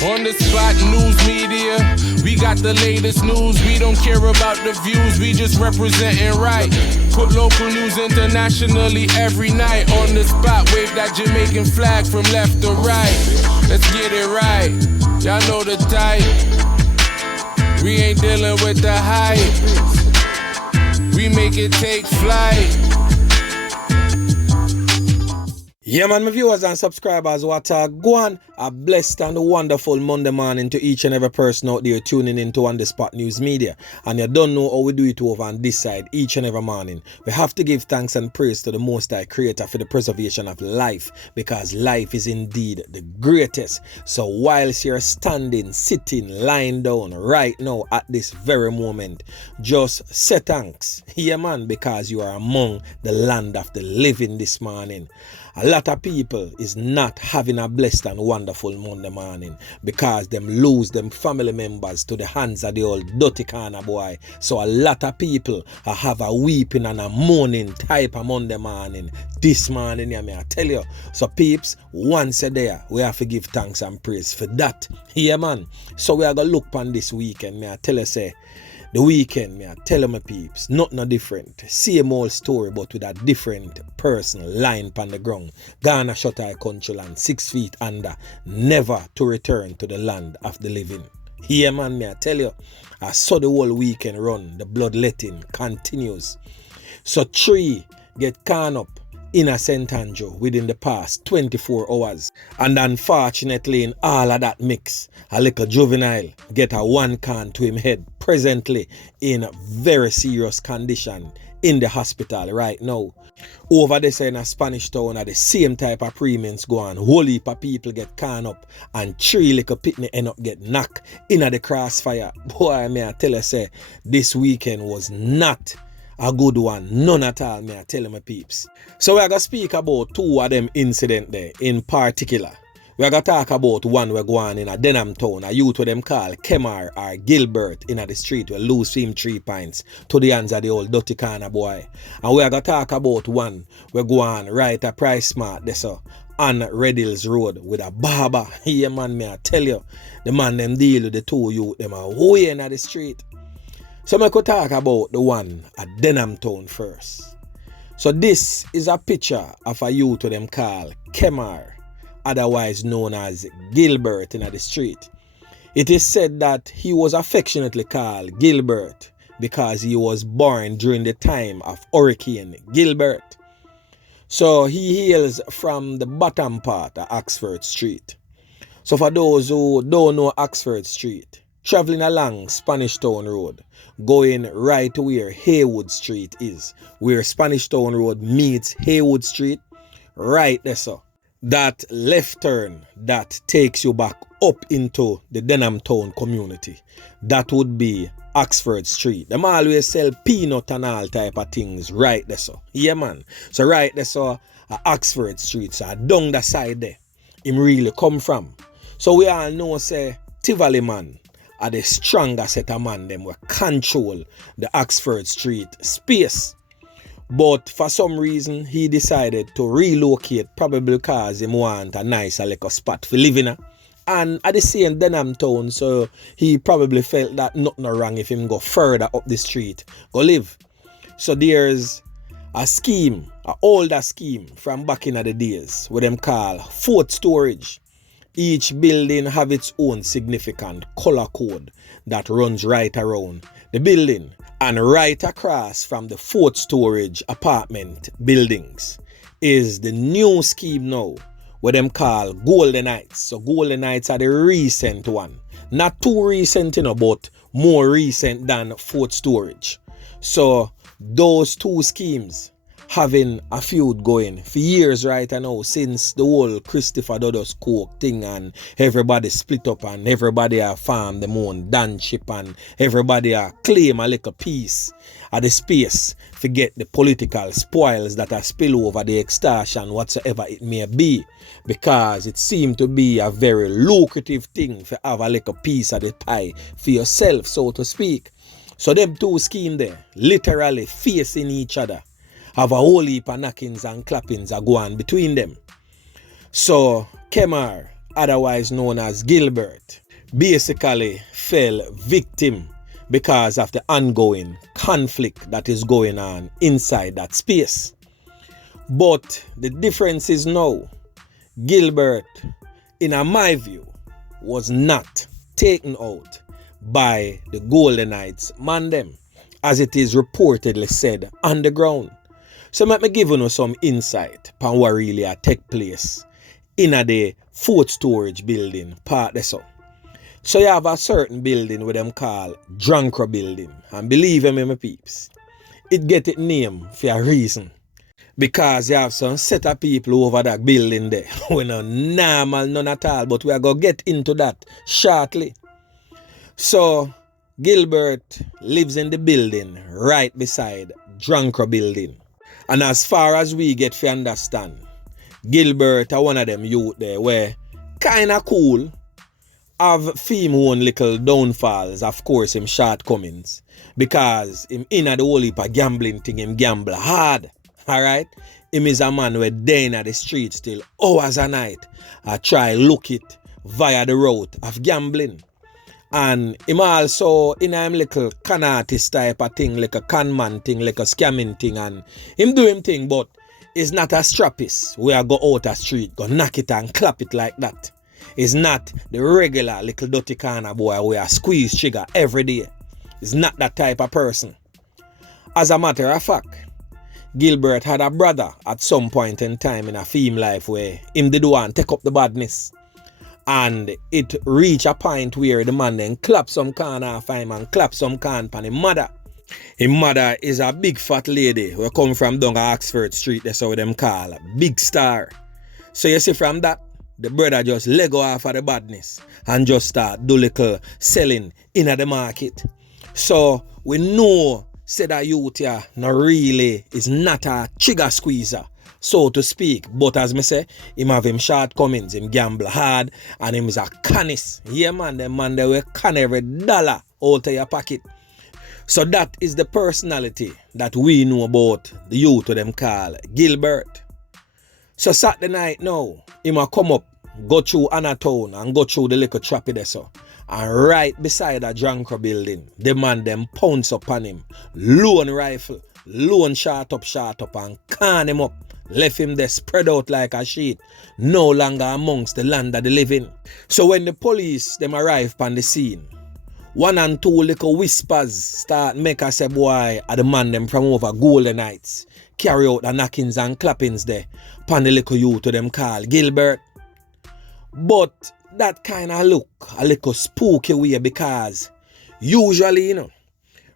On the spot news media, we got the latest news. We don't care about the views, we just representing right. Put local news internationally every night. On the spot, wave that Jamaican flag from left to right. Let's get it right, y'all know the type. We ain't dealing with the hype. We make it take flight. Yeah man, my viewers and subscribers, what a go on. A blessed and wonderful Monday morning to each and every person out there tuning into On The Spot News Media. And you don't know how we do it over on this side each and every morning. We have to give thanks and praise to the Most High Creator for the preservation of life, because life is indeed the greatest. So whilst you're standing, sitting, lying down right now at this very moment, just say thanks. Yeah man, because you are among the land of the living this morning. A lot of people is not having a blessed and wonderful Monday morning because them lose them family members to the hands of the old Dutty Corna boy. So a lot of people have a weeping and a mourning type of Monday morning. This morning, yeah, I tell you. So peeps, once a day, we have to give thanks and praise for that. Yeah man. So we are going to look on this weekend, I tell you say, the weekend, I tell my peeps, not no different. Same old story, but with a different person lying on the ground. Ghana shut our country land 6 feet under, never to return to the land of the living. Here, man, I tell you, I saw the whole weekend run. The bloodletting continues. So 3 get caught up in a St. Andrew within the past 24 hours. And unfortunately, in all of that mix, a little juvenile get a 1 can to him head, presently in very serious condition in the hospital right now. Over there in a Spanish town, the same type of premiums go on. Whole heap of people get caught up and 3 little pitney end up get knocked in the crossfire. Boy, may I tell you, say, this weekend was not a good one, none at all, me I tell my peeps. So we're going to speak about 2 of them incidents there in particular. We're going to talk about one we're going in a Denham town, a youth with them call Kemar or Gilbert in the street where lose him 3 pints to the hands of the old Dutty Corna boy. And we're going to talk about one we're going right at Price Mart there so on Redhills Road with a Barber. Yeah man, me I tell you, the man them deal with the 2 youth, them are way in the street. So I could talk about the one at Denham town first. So this is a picture of a youth to them called Kemar, otherwise known as Gilbert in the street. It is said that he was affectionately called Gilbert because he was born during the time of Hurricane Gilbert. So he hails from the bottom part of Oxford Street. So for those who don't know Oxford Street, traveling along Spanish Town Road, going right to where Haywood Street is, where Spanish Town Road meets Haywood Street, right there so. That left turn that takes you back up into the Denham town community, that would be Oxford Street. Them always sell peanut and all type of things right there so. Yeah man. So right there so Oxford Street, so down the side there, him really come from. So we all know say Tivoli man are the strongest set of man them will control the Oxford Street space. But for some reason he decided to relocate, probably because he want a nice little spot for living in. And at the same Denham town, so he probably felt that nothing wrong if him go further up the street, go live. So there's a scheme, an older scheme from back in the days, what them call fort storage. Each building have its own significant color code that runs right around the building. And right across from the fort storage apartment buildings is the new scheme now, what them call Golden Heights. So Golden Heights are the recent one. Not too recent, but more recent than fort storage. So those 2 schemes having a feud going for years right now, since the whole Christopher Doddus Coke thing and everybody split up and everybody farm them own danship and everybody claim a little piece of the space to get the political spoils that are spill over, the extortion, whatsoever it may be, because it seemed to be a very lucrative thing to have a little piece of the pie for yourself, so to speak. So them 2 schemes there, literally facing each other, have a whole heap of knockings and clappings are going between them. So Kemar otherwise known as Gilbert, basically fell victim because of the ongoing conflict that is going on inside that space. But the difference is now, Gilbert, in my view, was not taken out by the Golden Knights man them, as it is reportedly said on the ground. So let me give you some insight on what really take place in the food storage building part there. So you have a certain building with them call Drunkra building. And believe me, my peeps, it get its name for a reason. Because you have some set of people over that building there. We're not normal, none at all. But we are going to get into that shortly. So Gilbert lives in the building right beside Drunkra building. And as far as we get to understand, Gilbert are one of them youth there where kinda cool, have him own little downfalls, of course him shortcomings. Because him in the whole heap of gambling thing, him gamble hard. Alright? Him is a man where day in the street still hours a night. I try look it via the route of gambling. And him also in a little con artist type of thing, like a con man thing, like a scamming thing, and him do him thing, but it's not a strappist where I go out a street, go knock it and clap it like that. It's not the regular little Dutty Corna boy where I squeeze trigger every day. It's not that type of person. As a matter of fact, Gilbert had a brother at some point in time in a film life where him did one take up the badness. And it reach a point where the man then clap some can off him and clap some can on his mother. His mother is a big fat lady who come from down Oxford Street, that's how them call a big star. So you see from that, the brother just let go off of the badness and just start do little selling in the market. So we know say that youth here no really is not a trigger squeezer, so to speak. But as me say, him have him shortcomings, him gamble hard, and him is a cannis. Yeah man, them man they will can every dollar out of your pocket. So that is the personality that we know about the youth of them call Gilbert. So Saturday night now, him a come up, go through Anatown and go through the little trappy there so. And right beside a Drunkra building, the man them pounce upon him, lone rifle, lone shot up and can him up. Left him there spread out like a sheet, no longer amongst the land of the living. So when the police them arrive upon the scene, one and two little whispers start make us say boy are the man them from over Golden Knights carry out the knockings and clappings there upon the little youth to them call Gilbert. But that kind of look a little spooky way because usually,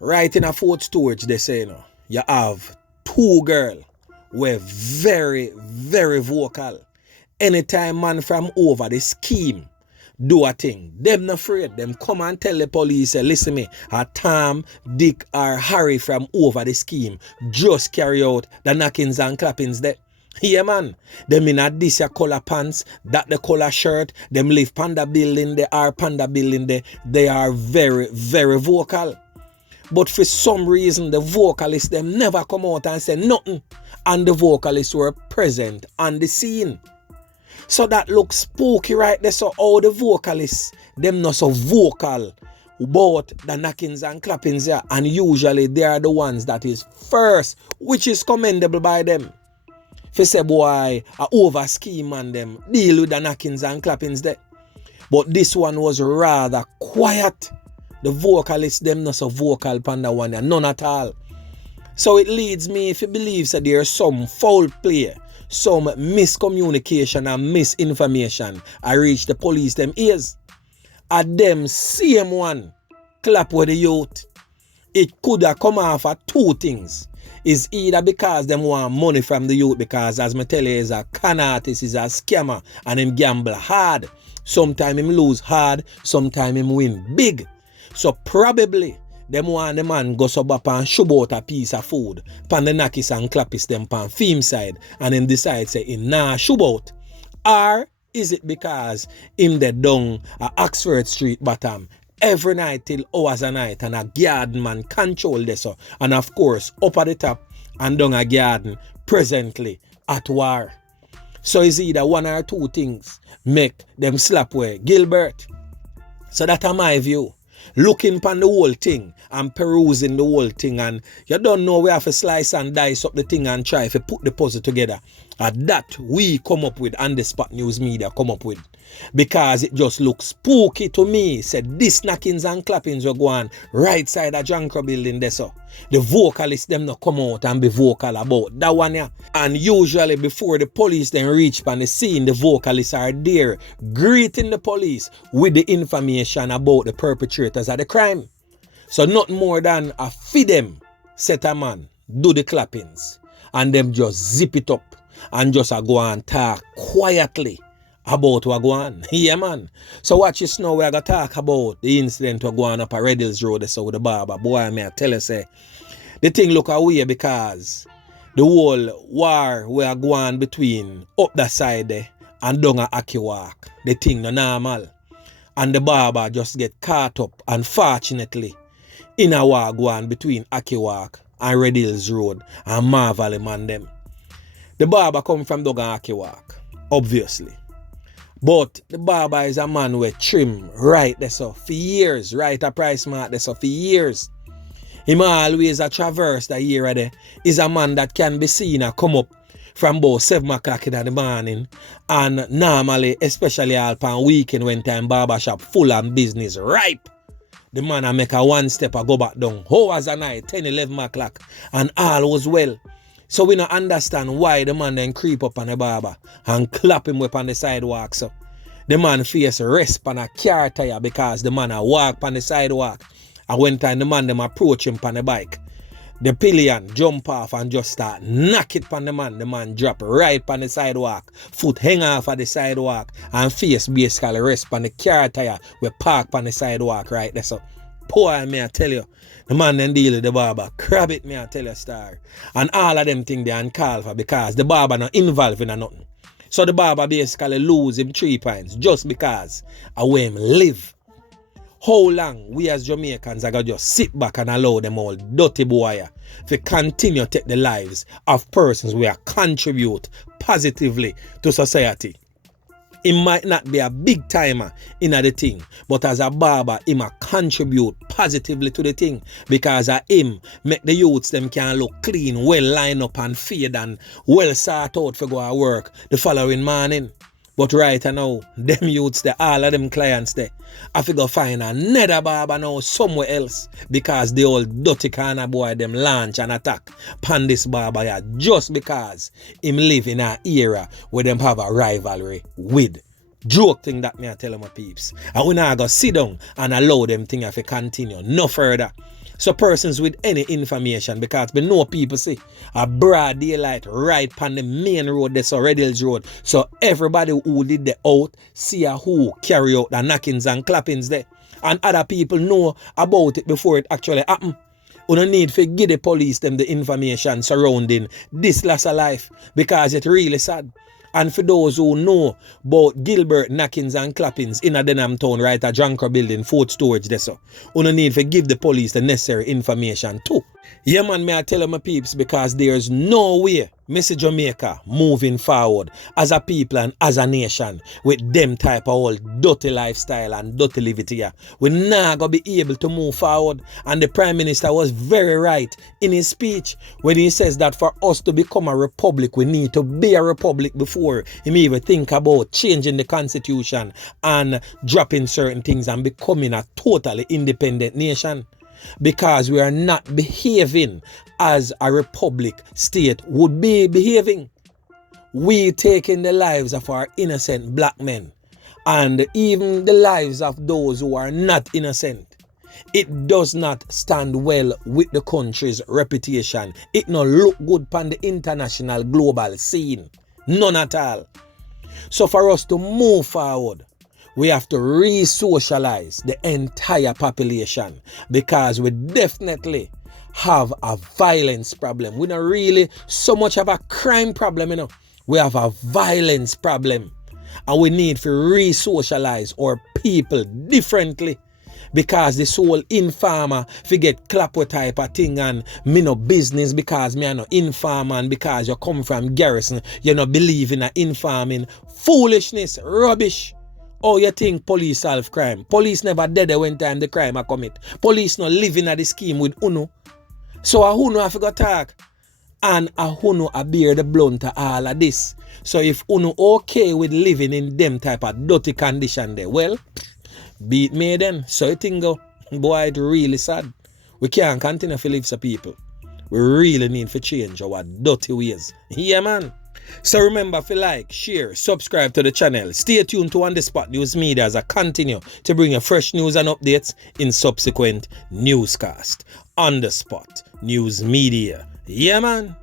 right in a food storage they say, you have two girls were very, very vocal. Anytime man from over the scheme do a thing, them not afraid. Them come and tell the police, say, listen me, a Tom, Dick or Harry from over the scheme just carry out the knockings and clappings there. Yeah man, them in a this color pants, that the color shirt, them live panda building, they are panda building there. They are very, very vocal. But for some reason, the vocalists, them never come out and say nothing. And the vocalists were present on the scene. So that looks spooky right there. So all the vocalists, them not so vocal about the knockings and clappings there. And usually they are the ones that is first, which is commendable by them. If you say, boy, I over scheme and them, deal with the knockings and clappings there. But this one was rather quiet. The vocalists, them not so vocal panda one, none at all. So it leads me, if you believe that there's some foul play, some miscommunication and misinformation, I reach the police them ears. At them same one clap with the youth. It could have come off of two things. Is either because them want money from the youth, because as me tell you, is a con artist, is a scammer, and him gamble hard. Sometimes him lose hard, sometimes him win big. So probably them want the man go sub up and shove out a piece of food pan the knockis and clappis them pan film side and him decide say him nah shove out. Or is it because him the down a Oxford Street bottom every night till hours a night and a garden man control this so, and of course up at the top and down a garden presently at war. So it's either one or two things make them slap way Gilbert. So that's my view. Looking upon the whole thing and perusing the whole thing, and you don't know we have to slice and dice up the thing and try to put the puzzle together. And that we come up with, and the Spot News Media come up with. Because it just looks spooky to me. Said this knockings and clappings were going right side of Jankro building there, so the vocalists them not come out and be vocal about that one, yeah. And usually before the police then reach on the scene, the vocalists are there greeting the police with the information about the perpetrators of the crime. So not more than a feed them set a man do the clappings and them just zip it up and just go and talk quietly about what go on. Yeah, man. So watch this now. We're going to talk about the incident what go on up at Redhills Road so with the Barber. Boy, may I tell you, say, the thing look away because the whole war we are going between up that side there and down at Akiwak. The thing no normal. And the Barber just get caught up, unfortunately, in a war going between Akiwak and Redhills Road and Marvel man them. The Barber come from down at Akiwak, obviously. But the Barber is a man with trim right there so for years, right a price mark there so for years. Him always a traverse that year there. Is a man that can be seen a come up from about 7 o'clock in the morning, and normally, especially all on weekend when time barber shop full and business ripe. The man a make a one step a go back down. Hours a night, 10, 11 o'clock, and all was well. So we don't understand why the man then creep up on the Barber and clap him up on the sidewalk. So the man face rest on a car tire because the man a walk on the sidewalk. And when time the man them approach him on the bike, the pillion jump off and just start knock it on the man drop right on the sidewalk, foot hang off of the sidewalk, and face basically rest on the car tire we park on the sidewalk right there. So poor me I tell you, the man then deal with the Barber, crab it me I tell you star. And all of them thing they uncall for because the Barber not involved in nothing. So the Barber basically lose him 3 points just because of where him live. How long we as Jamaicans are going to just sit back and allow them all dirty boy to continue to take the lives of persons who contribute positively to society? He might not be a big timer in the thing, but as a Barber, he might contribute positively to the thing because of him make the youths them can look clean, well lined up and fade and well sort out for go to work the following morning. But right now, them youths, all of them clients, I figure find another Barber now somewhere else because the old dirty Corna boy them launch and attack pan this Barber here just because him live in an era where them have a rivalry with. Joke thing that me I tell my peeps. And we now go sit down and allow them thing if they continue no further. So persons with any information, because we know people see a broad daylight right on the main road, that's a Redhills Road. So everybody who did the out, see a who carry out the knockings and clappings there. And other people know about it before it actually happen. We don't need to give the police them the information surrounding this loss of life because it's really sad. And for those who know about Gilbert knockings and clappings in a Denham town right at Jankro building, Fort Storage there so, we don't need to give the police the necessary information too. Yeah man, may I tell my peeps because there's no way Mr. Jamaica moving forward as a people and as a nation with them type of old dirty lifestyle and dirty livity here. We're not going to be able to move forward. And the Prime Minister was very right in his speech when he says that for us to become a republic, we need to be a republic before he may even think about changing the constitution and dropping certain things and becoming a totally independent nation. Because we are not behaving as a republic state would be behaving. We taking the lives of our innocent black men and even the lives of those who are not innocent. It does not stand well with the country's reputation. It not look good on the international global scene. None at all. So for us to move forward, we have to re-socialize the entire population because we definitely have a violence problem. We don't really so much have a crime problem, you know. We have a violence problem and we need to re-socialize our people differently Because the soul informer forget clap what type of thing and me no business because me a no informer and because you come from garrison, you no believe in a informing. Foolishness, rubbish. Oh, you think police solve crime? Police never dead when time the crime a commit. Police no living at the scheme with Uno. So a Uno have to go talk. And a Uno a bear the blunt to all of this. So if Uno okay with living in them type of dirty condition there, well, beat me then. So you think go, boy, it's really sad. We can't continue to live so people. We really need to change our dirty ways. Yeah, man. So remember to like, share, subscribe to the channel. Stay tuned to On The Spot News Media as I continue to bring you fresh news and updates in subsequent newscast. On The Spot News Media. Yeah, man.